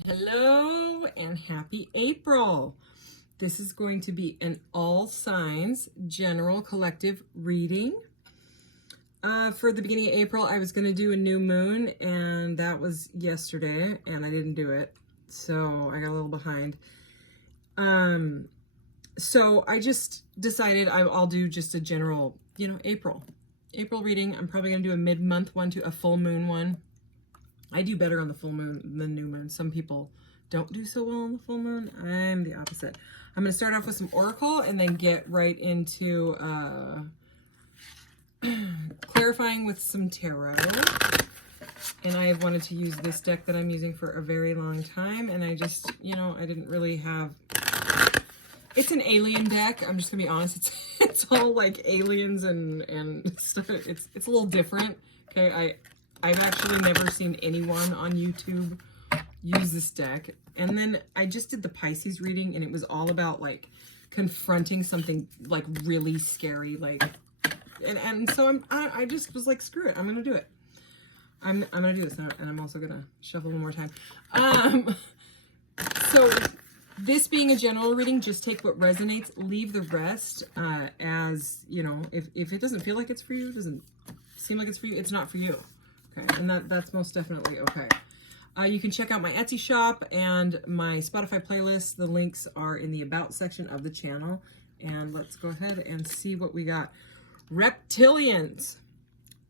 Hello and happy April. This is going to be an all signs general collective reading. For the beginning of April, I was going to do a new moon, and that was yesterday, and I didn't do it. So I got a little behind. So I just decided I'll do just a general, April reading. I'm probably going to do a mid-month one to a full moon one. I do better on the full moon than new moon. Some people don't do so well on the full moon. I'm the opposite. I'm going to start off with some oracle and then get right into clarifying with some tarot. And I have wanted to use this deck that I'm using for a very long time. And I just, I didn't really have... It's an alien deck. I'm just going to be honest. It's all like aliens and stuff. It's a little different. Okay, I've actually never seen anyone on YouTube use this deck. And then I just did the Pisces reading, and it was all about like confronting something like really scary, like, and so I just was like, screw it, I'm gonna do it. I'm gonna do this, and I'm also gonna shuffle one more time. So this being a general reading, just take what resonates, leave the rest as if it doesn't feel like it's for you, it doesn't seem like it's for you, it's not for you. Okay, and that's most definitely okay. You can check out my Etsy shop and my Spotify playlist. The links are in the About section of the channel. And let's go ahead and see what we got. Reptilians.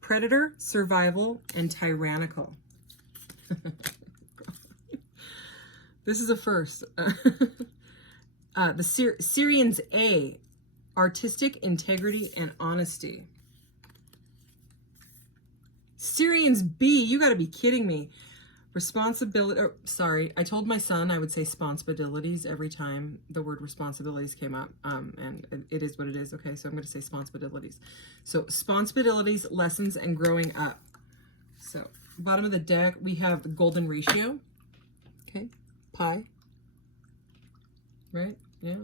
Predator, survival, and tyrannical. This is a first. The Syrians A. Artistic integrity and honesty. Syrians B, you gotta be kidding me. Responsibility, sorry, I told my son I would say sponsibilities every time the word responsibilities came up, and it is what it is, okay, so I'm gonna say sponsibilities. So, sponsibilities, lessons, and growing up. So, bottom of the deck, we have the golden ratio, okay, pi, right, yeah.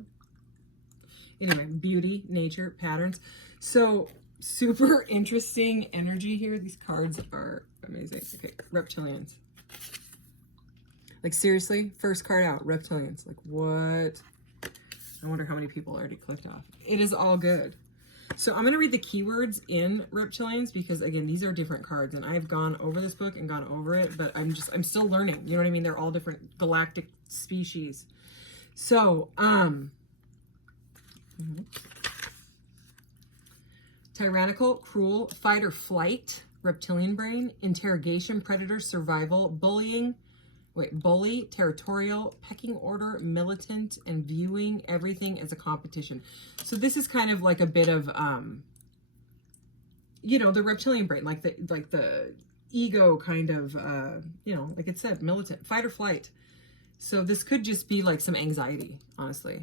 Anyway, beauty, nature, patterns. So, super interesting energy here. These cards are amazing. Okay, reptilians. Like, seriously, first card out, reptilians. Like, what? I wonder how many people already clicked off. It is all good. So I'm going to read the keywords in reptilians because, again, these are different cards, and I've gone over this book and gone over it, but I'm still learning. You know what I mean? They're all different galactic species. So, tyrannical, cruel, fight or flight, reptilian brain, interrogation, predator, survival, bully, territorial, pecking order, militant, and viewing everything as a competition. So this is kind of like a bit of, the reptilian brain, like the ego kind of, like it said, militant, fight or flight. So this could just be like some anxiety, honestly,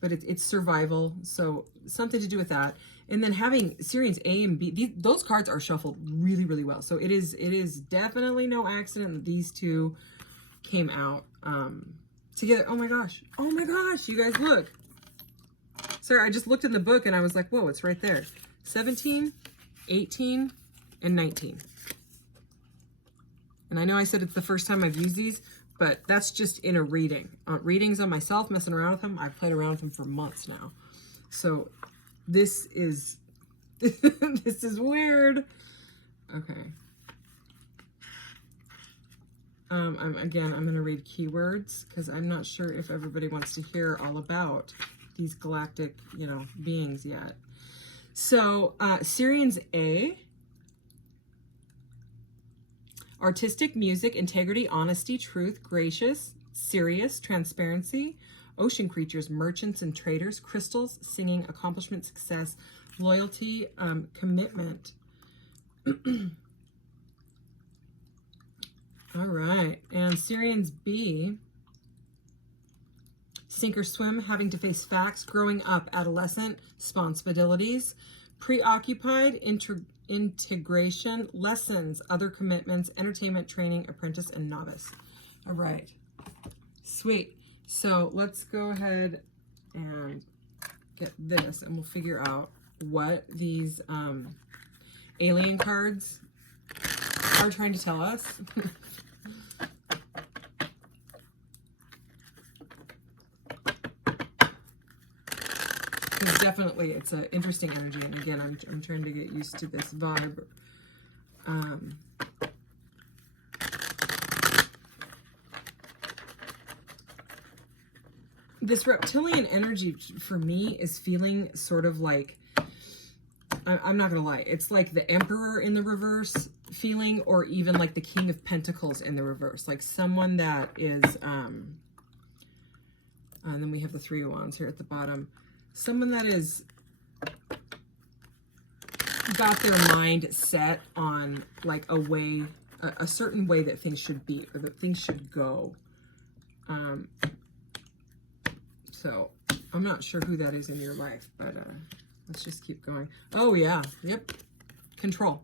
but it's survival. So something to do with that. And then having Syrians A and B, those cards are shuffled really, really well. So it is definitely no accident that these two came out together. Oh my gosh, you guys look. Sorry, I just looked in the book and I was like, whoa, it's right there. 17, 18, and 19. And I know I said it's the first time I've used these, but that's just in a reading. Readings on myself, messing around with them. I've played around with them for months now. So this is, this is weird. Okay. I'm going to read keywords because I'm not sure if everybody wants to hear all about these galactic, beings yet. So, Syrians A. Artistic, music, integrity, honesty, truth, gracious, serious, transparency, ocean creatures, merchants and traders, crystals, singing, accomplishment, success, loyalty, commitment. All right. And Syrians B, sink or swim, having to face facts, growing up, adolescent, responsibilities, preoccupied, integration, lessons, other commitments, entertainment, training, apprentice, and novice. All right. Sweet. So let's go ahead and get this, and we'll figure out what these alien cards are trying to tell us. definitely, it's an interesting energy. And again, I'm trying to get used to this vibe. This reptilian energy for me is feeling sort of like, I'm not gonna lie, it's like the Emperor in the reverse feeling, or even like the King of Pentacles in the reverse, like someone that is and then we have the Three of Wands here at the bottom, someone that is got their mind set on like a way, a certain way that things should be, or that things should go. So I'm not sure who that is in your life, but let's just keep going. Oh yeah, yep, control.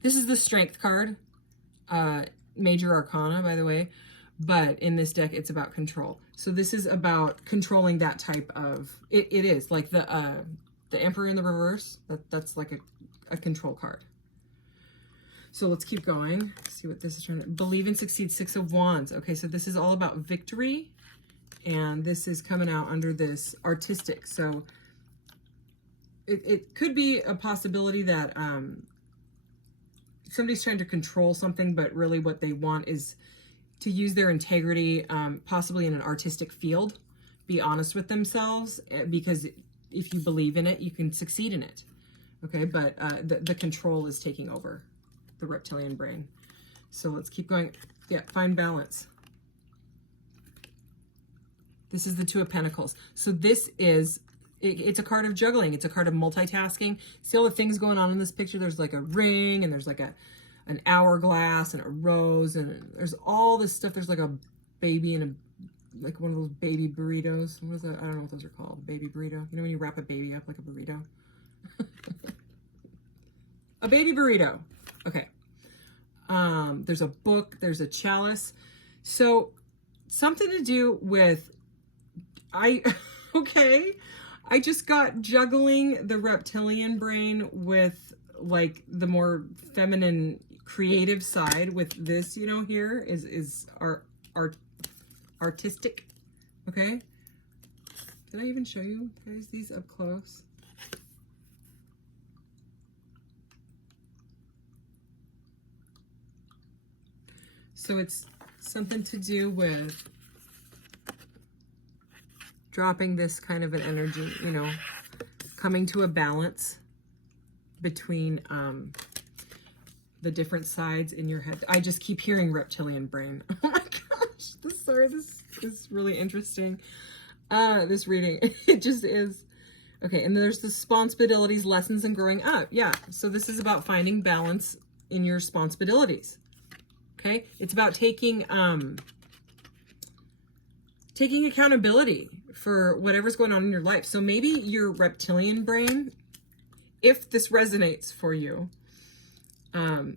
This is the Strength card, Major Arcana, by the way, but in this deck, it's about control. So this is about controlling that type of, it is like the Emperor in the reverse, that's like a control card. So let's keep going, see what this is trying to, believe and succeed, Six of Wands. Okay, so this is all about victory, and this is coming out under this artistic. So it could be a possibility that somebody's trying to control something, but really what they want is to use their integrity, possibly in an artistic field, be honest with themselves, because if you believe in it, you can succeed in it. Okay, but the control is taking over the reptilian brain. So let's keep going. Yeah, find balance. This is the Two of Pentacles. So this is, it's a card of juggling. It's a card of multitasking. See all the things going on in this picture? There's like a ring, and there's like an hourglass and a rose, and there's all this stuff. There's like a baby and like one of those baby burritos. What is that? I don't know what those are called. Baby burrito. You know when you wrap a baby up like a burrito? A baby burrito. Okay. There's a book. There's a chalice. So something to do with, okay. I just got juggling the reptilian brain with like the more feminine creative side with this, you know, here is artistic. Okay. Did I even show you guys these up close? So it's something to do with dropping this kind of an energy, you know, coming to a balance between the different sides in your head. I just keep hearing reptilian brain. Oh my gosh, this is really interesting. This reading, it just is. Okay, and there's the responsibilities, lessons, and growing up. Yeah, so this is about finding balance in your responsibilities. Okay, it's about taking accountability for whatever's going on in your life. So maybe your reptilian brain, if this resonates for you,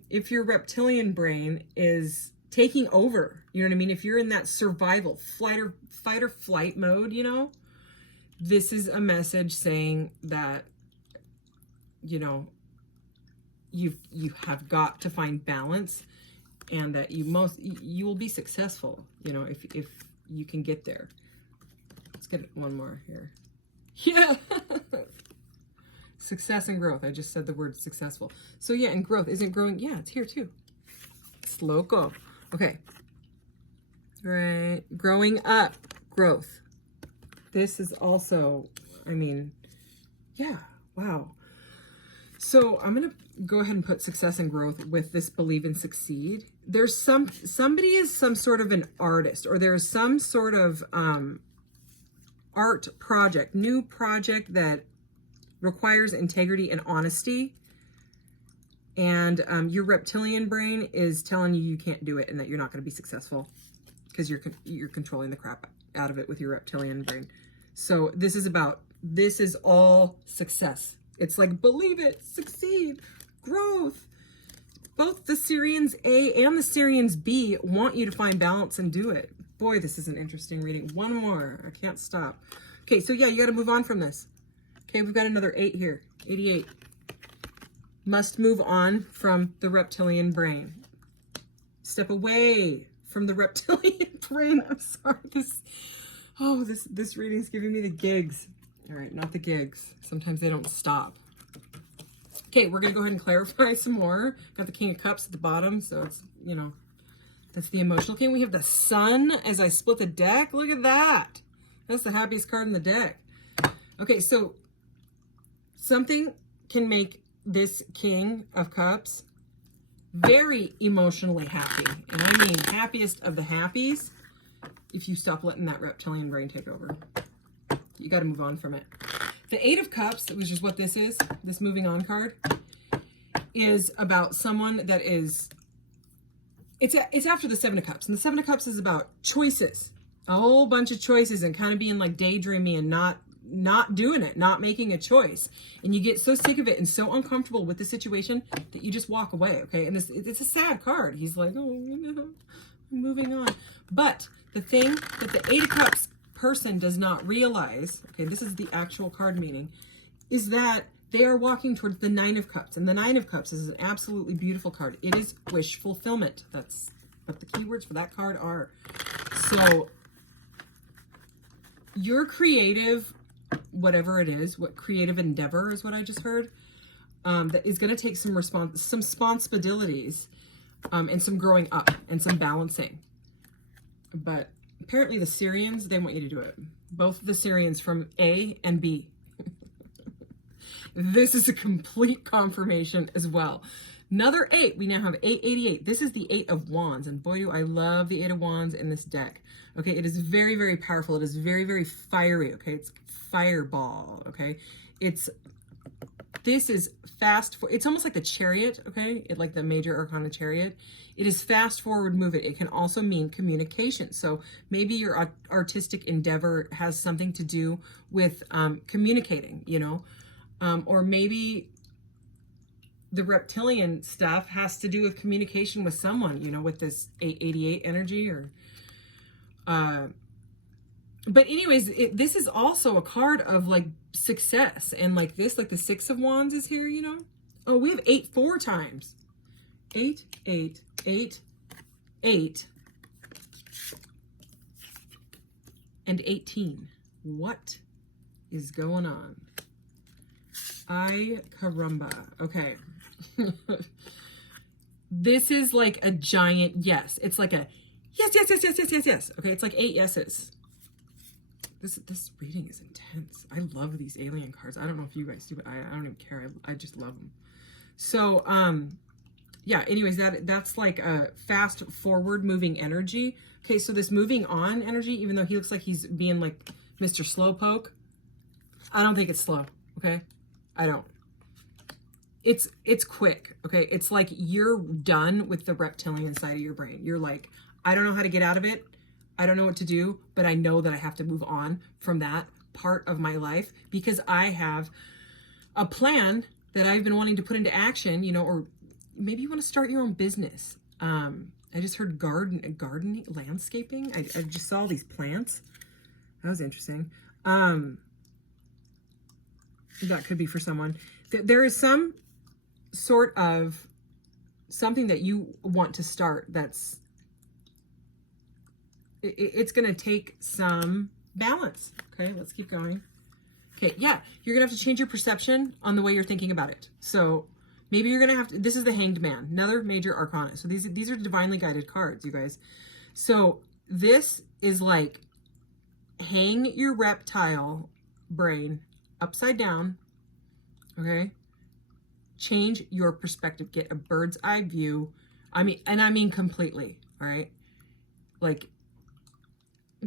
if your reptilian brain is taking over, you know what I mean? If you're in that survival, fight or flight mode, you know, this is a message saying that, you know, you have got to find balance, and that you will be successful, you know, if you can get there. Let's get one more here. Yeah. Success and growth. I just said the word successful. So yeah, and growth. Isn't growing? Yeah, it's here too. It's loco. Okay. Right. Growing up. Growth. This is also, I mean, yeah. Wow. So I'm going to go ahead and put success and growth with this believe and succeed. There's somebody is some sort of an artist, or there's some sort of art project, new project that requires integrity and honesty. And your reptilian brain is telling you can't do it, and that you're not going to be successful because you're controlling the crap out of it with your reptilian brain. So this is all success. It's like, believe it, succeed, growth. Both the Syrians A and the Syrians B want you to find balance and do it. Boy, this is an interesting reading. One more. I can't stop. Okay, so yeah, you got to move on from this. Okay, we've got another 8 here. 88. Must move on from the reptilian brain. Step away from the reptilian brain. I'm sorry. This reading's giving me the gigs. All right, not the gigs. Sometimes they don't stop. Okay, we're going to go ahead and clarify some more. Got the King of Cups at the bottom, so it's, you know, that's the emotional king. We have the Sun as I split the deck. Look at that. That's the happiest card in the deck. Okay, so something can make this King of Cups very emotionally happy. And I mean happiest of the happies if you stop letting that reptilian brain take over. You got to move on from it. The Eight of Cups, which is what this is, this moving on card, is about someone that is, it's after the Seven of Cups. And the Seven of Cups is about choices. A whole bunch of choices and kind of being like daydreaming and not doing it, not making a choice. And you get so sick of it and so uncomfortable with the situation that you just walk away, okay? And it's a sad card. He's like, oh, no, I'm moving on. But the thing that the Eight of Cups person does not realize, okay, this is the actual card meaning, is that they are walking towards the Nine of Cups. And the Nine of Cups is an absolutely beautiful card. It is wish fulfillment. That's what the keywords for that card are. So your creative, whatever it is, what creative endeavor is what I just heard, that is going to take some responsibilities and some growing up and some balancing. But apparently the Syrians, they want you to do it. Both the Syrians from A and B. This is a complete confirmation as well. Another 8. We now have 888. This is the 8 of Wands. And boy, do I love the 8 of Wands in this deck. Okay, it is very, very powerful. It is very, very fiery. Okay, it's fireball. Okay, this is fast. It's almost like the Chariot. Okay, like the major arcana Chariot. It is fast forward movement. It can also mean communication. So maybe your artistic endeavor has something to do with communicating, you know, or maybe the reptilian stuff has to do with communication with someone, you know, with this 888 energy or, but anyways, this is also a card of like success and like this, like the Six of Wands is here, you know. Oh, we have 8 4 times. 8, 8, 8, 8, and 18. What is going on? Ay caramba. Okay. This is like a giant yes. It's like a yes, yes, yes, yes, yes, yes, yes. Okay, it's like 8 yeses. This reading is intense. I love these alien cards. I don't know if you guys do, but I don't even care. I just love them. So, yeah, anyways, that's like a fast forward moving energy. Okay, so this moving on energy, even though he looks like he's being like Mr. Slowpoke, I don't think it's slow, okay? I don't. It's quick, okay? It's like you're done with the reptilian side of your brain. You're like, I don't know how to get out of it. I don't know what to do, but I know that I have to move on from that part of my life because I have a plan that I've been wanting to put into action, you know, or maybe you want to start your own business. I just heard gardening, landscaping. I just saw these plants. That was interesting. That could be for someone. There is some sort of something that you want to start that's, it's going to take some balance. Okay, let's keep going. Okay, yeah, you're going to have to change your perception on the way you're thinking about it. So maybe you're going to have to, this is the Hanged Man, another major arcana. So these are divinely guided cards, you guys. So this is like hang your reptile brain upside down, okay? Change your perspective, get a bird's eye view. I mean completely, all right? Like,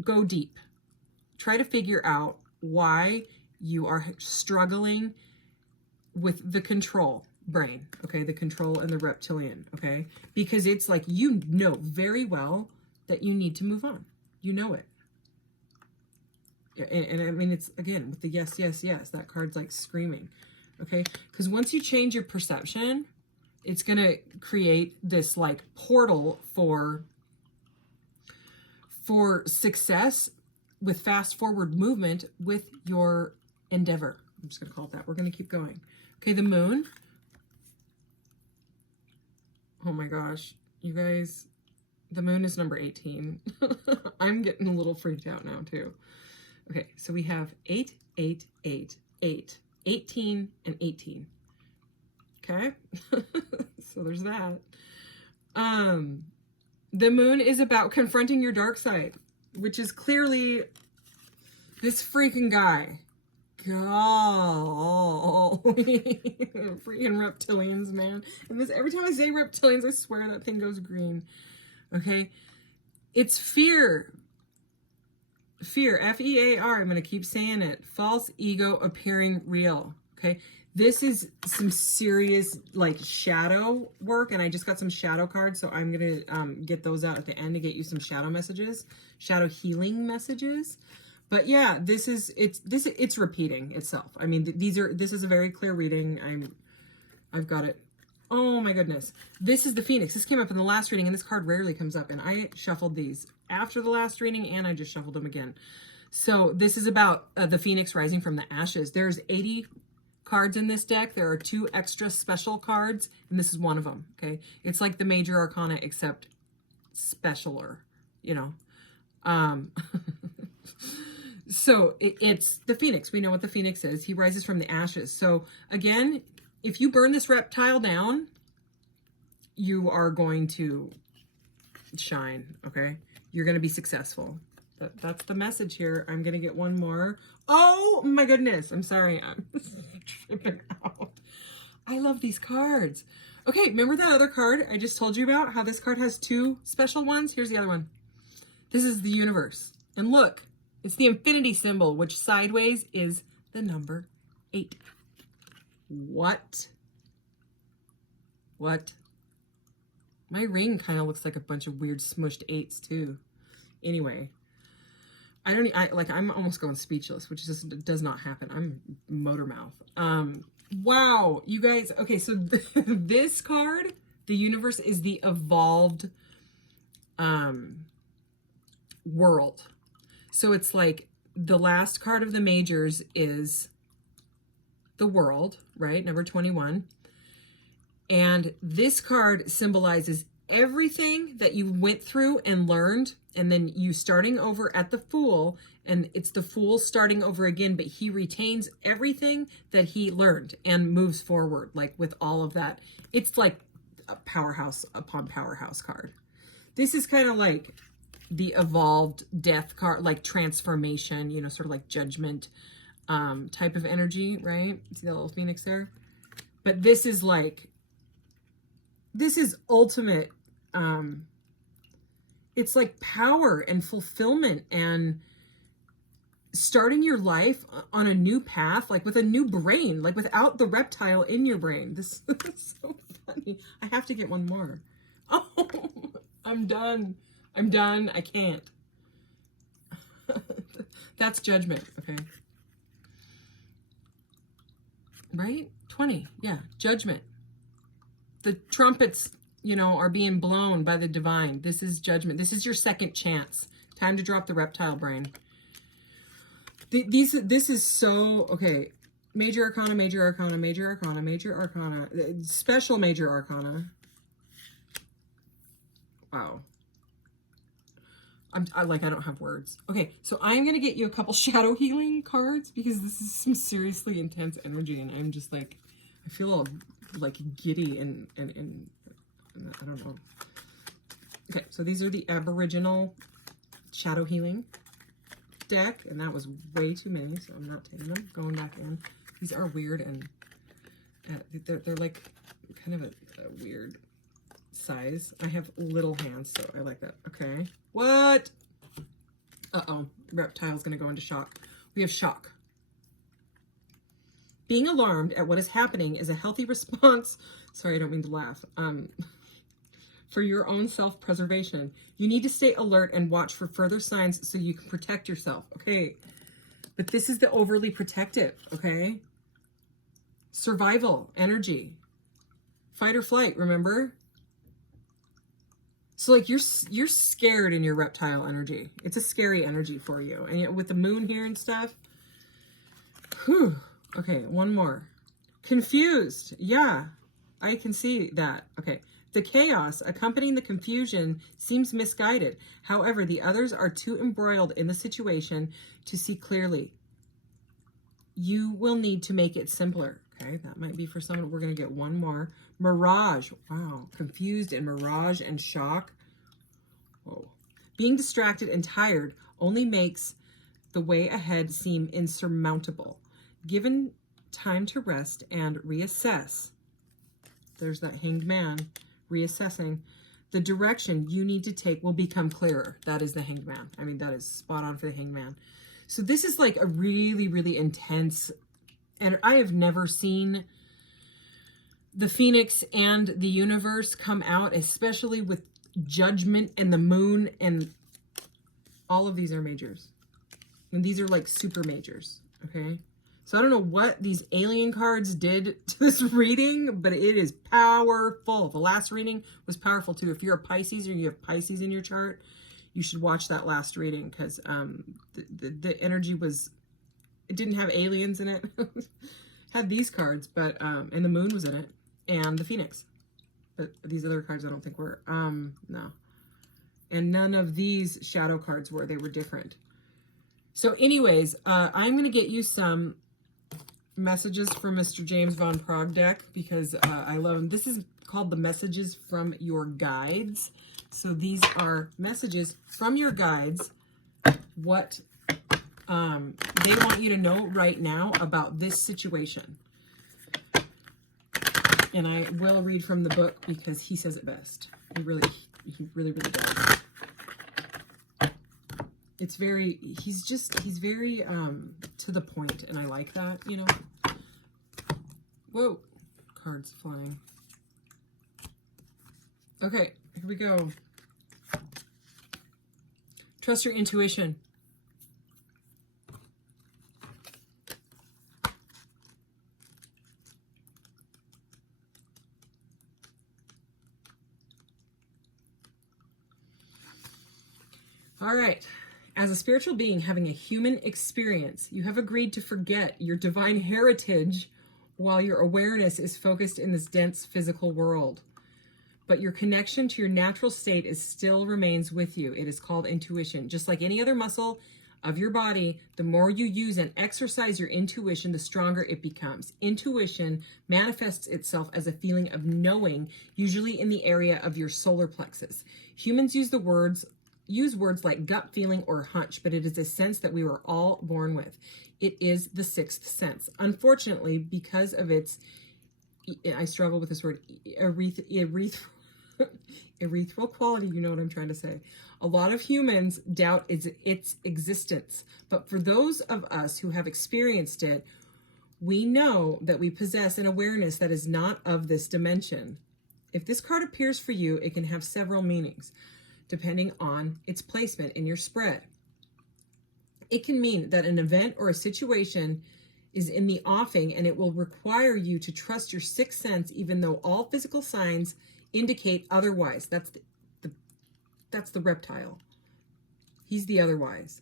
go deep. Try to figure out why you are struggling with the control brain, okay? The control and the reptilian, okay? Because it's like you know very well that you need to move on. You know it. And I mean, it's, again, with the yes, yes, yes, that card's like screaming, okay? Because once you change your perception, it's going to create this like portal for success with fast forward movement with your endeavor. I'm just going to call it that. We're going to keep going. Okay, the Moon. Oh my gosh, you guys, the Moon is number 18. I'm getting a little freaked out now too. Okay, so we have 8, 8, 8, 8, 18, and 18. Okay, so there's that. The moon is about confronting your dark side, which is clearly this freaking guy. Golly. Freaking reptilians, man. And this, every time I say reptilians, I swear that thing goes green. Okay, it's fear. Fear, F-E-A-R, I'm going to keep saying it. False ego appearing real, okay? This is some serious, like, shadow work, and I just got some shadow cards, so I'm going to get those out at the end to get you some shadow messages, shadow healing messages. But yeah, it's repeating itself. I mean, this is a very clear reading. I've got it. Oh my goodness. This is the Phoenix. This came up in the last reading, and this card rarely comes up, and I shuffled these after the last reading, and I just shuffled them again. So this is about the Phoenix rising from the ashes. There's 80 cards in this deck. There are 2 extra special cards, and this is one of them, okay? It's like the Major Arcana, except specialer, you know? So it's the Phoenix. We know what the Phoenix is. He rises from the ashes. So again, if you burn this reptile down, you are going to shine, okay? You're going to be successful. That's the message here. I'm going to get one more. Oh my goodness. I'm sorry. I'm tripping out. I love these cards. Okay, remember that other card I just told you about? How this card has 2 special ones? Here's the other one. This is the universe. And look, it's the infinity symbol, which sideways is the number 8. What? What? My ring kind of looks like a bunch of weird smushed 8s too. Anyway, I'm almost going speechless, which just does not happen. I'm motor mouth. Wow, you guys. Okay, so this card, the universe, is the evolved world. So it's like the last card of the majors is the world, right? Number 21. And this card symbolizes everything that you went through and learned, and then you starting over at the Fool, and it's the Fool starting over again, but he retains everything that he learned and moves forward, like with all of that. It's like a powerhouse upon powerhouse card. This is kind of like the evolved death card, like transformation, you know, sort of like judgment type of energy, right? See that little Phoenix there? But this is like, this is ultimate. It's like power and fulfillment and starting your life on a new path, like with a new brain, like without the reptile in your brain. This is so funny. I have to get one more. Oh, I'm done. I'm done. I can't. That's judgment. Okay. Right? 20. Yeah. Judgment. The trumpets, you know, are being blown by the divine. This is judgment. This is your second chance. Time to drop the reptile brain. This is so, okay. Major Arcana, Major Arcana, Major Arcana, Major Arcana, special Major Arcana. Wow. I don't have words. Okay, so I'm going to get you a couple shadow healing cards because this is some seriously intense energy, and I'm just like, I feel all like giddy and I don't know. Okay, so these are the Aboriginal shadow healing deck, and that was way too many, so I'm not taking them. Going back in. These are weird, and they're like kind of a weird size. I have little hands, so I like that. Okay. What? Uh-oh. Reptile's going to go into shock. We have shock. Being alarmed at what is happening is a healthy response. Sorry, I don't mean to laugh. For your own self-preservation. You need to stay alert and watch for further signs so you can protect yourself. Okay. But this is the overly protective, okay? Survival, energy. Fight or flight, remember? So like you're scared in your reptile energy. It's a scary energy for you. And yet with the moon here and stuff. Whew. Okay, one more. Confused. Yeah, I can see that. Okay. The chaos accompanying the confusion seems misguided. However, the others are too embroiled in the situation to see clearly. You will need to make it simpler. Okay, that might be for someone. We're going to get one more. Mirage. Wow. Confused and mirage and shock. Whoa. Being distracted and tired only makes the way ahead seem insurmountable. Given time to rest and reassess, there's that hanged man, reassessing, the direction you need to take will become clearer. That is the hanged man. I mean, that is spot on for the hanged man. So this is like a really, really intense, and I have never seen the Phoenix and the universe come out, especially with Judgment and the moon, and all of these are majors. And these are like super majors, okay? So I don't know what these alien cards did to this reading, but it is powerful. The last reading was powerful too. If you're a Pisces or you have Pisces in your chart, you should watch that last reading because the energy was, it didn't have aliens in it. It had these cards, but, and the moon was in it, and the Phoenix. But these other cards I don't think were, no. And none of these shadow cards were, they were different. So anyways, I'm going to get you some messages from Mr. James Von Prague deck because I love them. This is called the Messages from Your Guides. So these are messages from your guides, what they want you to know right now about this situation. And I will read from the book because he says it best. He really does. It's very, he's very to the point, and I like that, you know. Whoa, cards flying. Okay, here we go. Trust your intuition. All right. As a spiritual being having a human experience, you have agreed to forget your divine heritage while your awareness is focused in this dense physical world. But your connection to your natural state still remains with you. It is called intuition. Just like any other muscle of your body, the more you use and exercise your intuition, the stronger it becomes. Intuition manifests itself as a feeling of knowing, usually in the area of your solar plexus. Humans use words like gut feeling or hunch, but it is a sense that we were all born with. It is the sixth sense. Unfortunately, because of its, I struggle with this word, ethereal quality, you know what I'm trying to say. A lot of humans doubt its existence, but for those of us who have experienced it, we know that we possess an awareness that is not of this dimension. If this card appears for you, it can have several meanings, depending on its placement in your spread. It can mean that an event or a situation is in the offing and it will require you to trust your sixth sense even though all physical signs indicate otherwise. That's the reptile. He's the otherwise.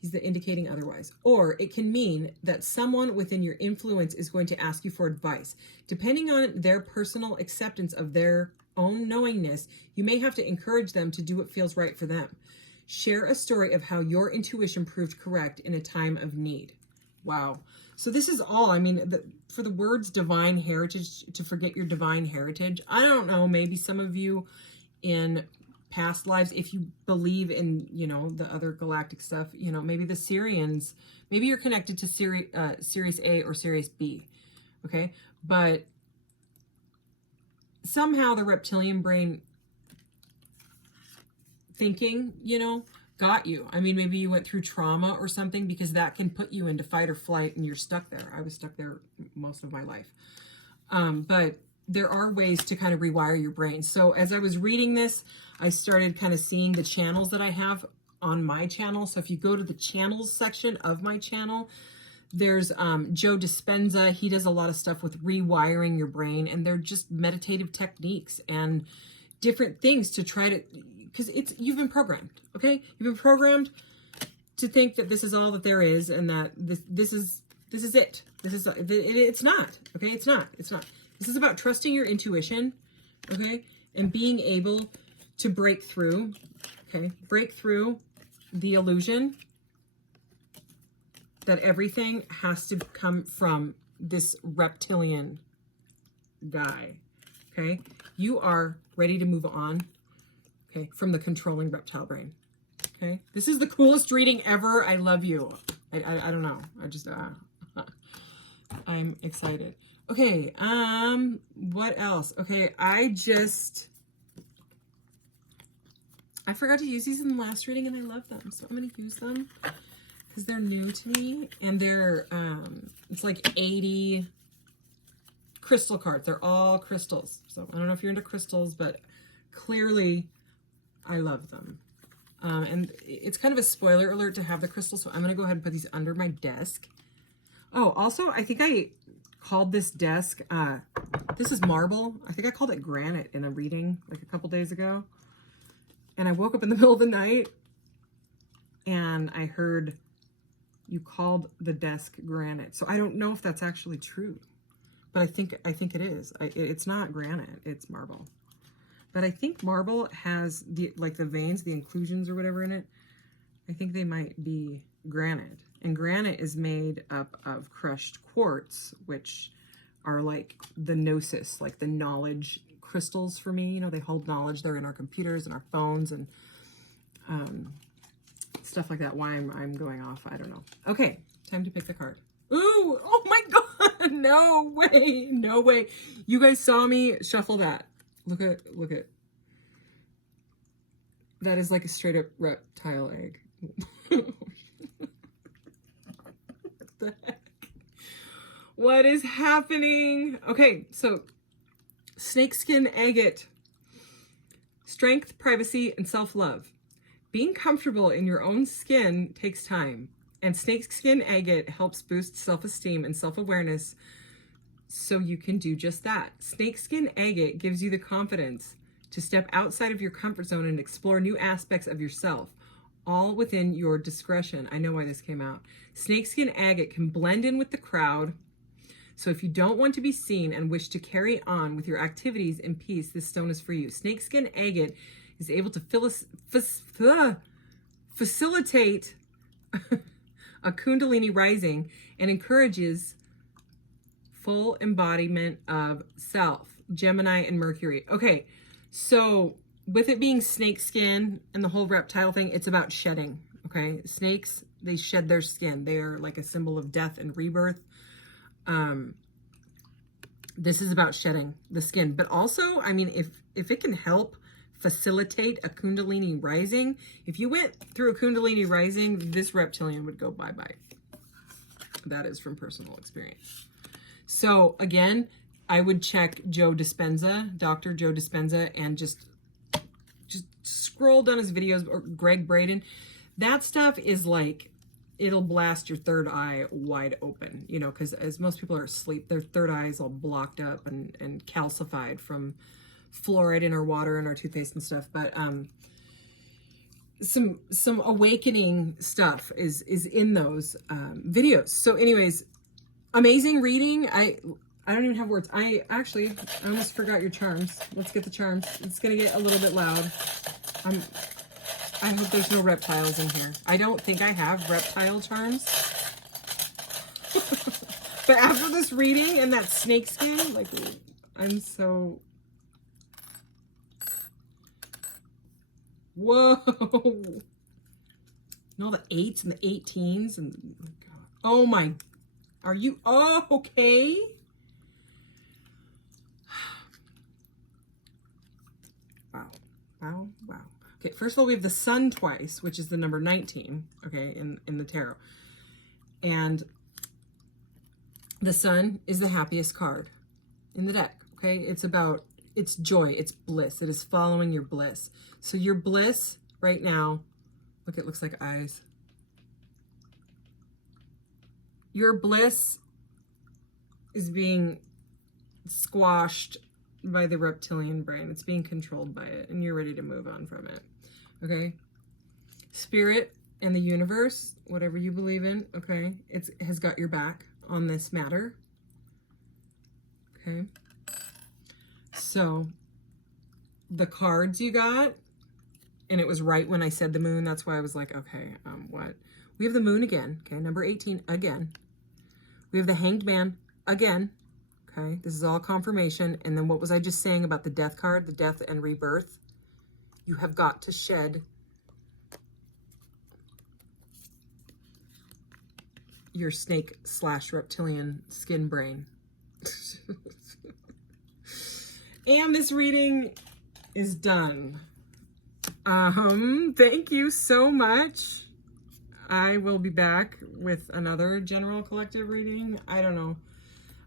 He's the indicating otherwise. Or it can mean that someone within your influence is going to ask you for advice. Depending on their personal acceptance of their own knowingness, you may have to encourage them to do what feels right for them. Share a story of how your intuition proved correct in a time of need. Wow. So this is all, I mean, for the words divine heritage, to forget your divine heritage, I don't know, maybe some of you in past lives, if you believe in, you know, the other galactic stuff, you know, maybe the Sirians, maybe you're connected to Sirius A or Sirius B, okay? But somehow the reptilian brain thinking, you know, got you. I mean, maybe you went through trauma or something, because that can put you into fight or flight and you're stuck there. I was stuck there most of my life. But there are ways to kind of rewire your brain. So as I was reading this, I started kind of seeing the channels that I have on my channel. So if you go to the channels section of my channel, there's Joe Dispenza. He does a lot of stuff with rewiring your brain, and they're just meditative techniques and different things to try to, because you've been programmed, okay? You've been programmed to think that this is all that there is, and that this is it. It's not, okay? It's not. This is about trusting your intuition, okay? And being able to break through, okay? Break through the illusion that everything has to come from this reptilian guy, okay? You are ready to move on, okay, from the controlling reptile brain, okay? This is the coolest reading ever. I love you. I don't know. I'm excited. Okay, what else? Okay, I forgot to use these in the last reading and I love them. So I'm going to use them because they're new to me and they're, it's like 80 crystal cards. They're all crystals. So I don't know if you're into crystals, but clearly I love them. And it's kind of a spoiler alert to have the crystals. So I'm going to go ahead and put these under my desk. Oh, also, I think I called this desk, this is marble. I think I called it granite in a reading like a couple days ago. And I woke up in the middle of the night and I heard you called the desk granite. So I don't know if that's actually true, but I think it is. It's not granite, it's marble. But I think marble has the veins, the inclusions or whatever in it. I think they might be granite. And granite is made up of crushed quartz, which are like the gnosis, like the knowledge crystals for me. You know, they hold knowledge. They're in our computers and our phones and stuff like that. Why I'm going off, I don't know. Okay, time to pick the card. Ooh, oh my God, no way, no way. You guys saw me shuffle that. Look at. That is like a straight up reptile egg. What the heck? What is happening? Okay, so snakeskin agate. Strength, privacy, and self-love. Being comfortable in your own skin takes time, and snakeskin agate helps boost self-esteem and self-awareness so you can do just that. Snakeskin agate gives you the confidence to step outside of your comfort zone and explore new aspects of yourself, all within your discretion. I know why this came out. Snakeskin agate can blend in with the crowd. So if you don't want to be seen and wish to carry on with your activities in peace, this stone is for you. Snakeskin agate is able to facilitate a kundalini rising and encourages full embodiment of self. Gemini and Mercury. Okay, so with it being snakeskin and the whole reptile thing, it's about shedding, okay? Snakes, they shed their skin. They are like a symbol of death and rebirth. This is about shedding the skin. But also, I mean, if it can help facilitate a kundalini rising, if you went through a kundalini rising, this reptilian would go bye-bye. That is from personal experience. So again, I would check Joe Dispenza, Dr. Joe Dispenza, and just scroll down his videos, or Greg Braden. That stuff is like, it'll blast your third eye wide open, you know, because as most people are asleep, their third eye is all blocked up and calcified from fluoride in our water and our toothpaste and stuff. But some awakening stuff is in those videos. So anyways, amazing reading. I don't even have words. I almost forgot your charms. Let's get the charms. It's gonna get a little bit loud. I hope there's no reptiles in here. I don't think I have reptile charms. But after this reading and that snake skin, like, I'm so... Whoa. And all the 8s and the 18s and... Oh my... Are you... Oh, okay. Wow. Wow. Wow. Okay, first of all, we have the sun twice, which is the number 19, okay, in the tarot. And the sun is the happiest card in the deck, okay? It's about, it's joy, it's bliss. It is following your bliss. So your bliss right now, look, it looks like eyes. Your bliss is being squashed by the reptilian brain. It's being controlled by it, and you're ready to move on from it. Okay? Spirit and the universe, whatever you believe in, okay, it has got your back on this matter. Okay? So, the cards you got, and it was right when I said the moon. That's why I was like, okay, what? We have the moon again, okay, number 18 again. We have the Hanged Man again, okay? This is all confirmation. And then what was I just saying about the Death card, the death and rebirth? You have got to shed your snake/reptilian skin brain. And this reading is done. Thank you so much. I will be back with another general collective reading. I don't know.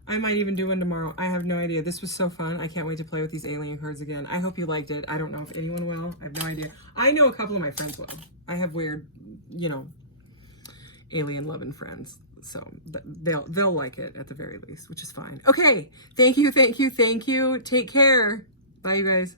I might even do one tomorrow. I have no idea. This was so fun. I can't wait to play with these alien cards again. I hope you liked it. I don't know if anyone will. I have no idea. I know a couple of my friends will. I have weird, you know, alien loving friends. So they'll like it at the very least, which is fine. Okay. Thank you. Thank you. Thank you. Take care. Bye, you guys.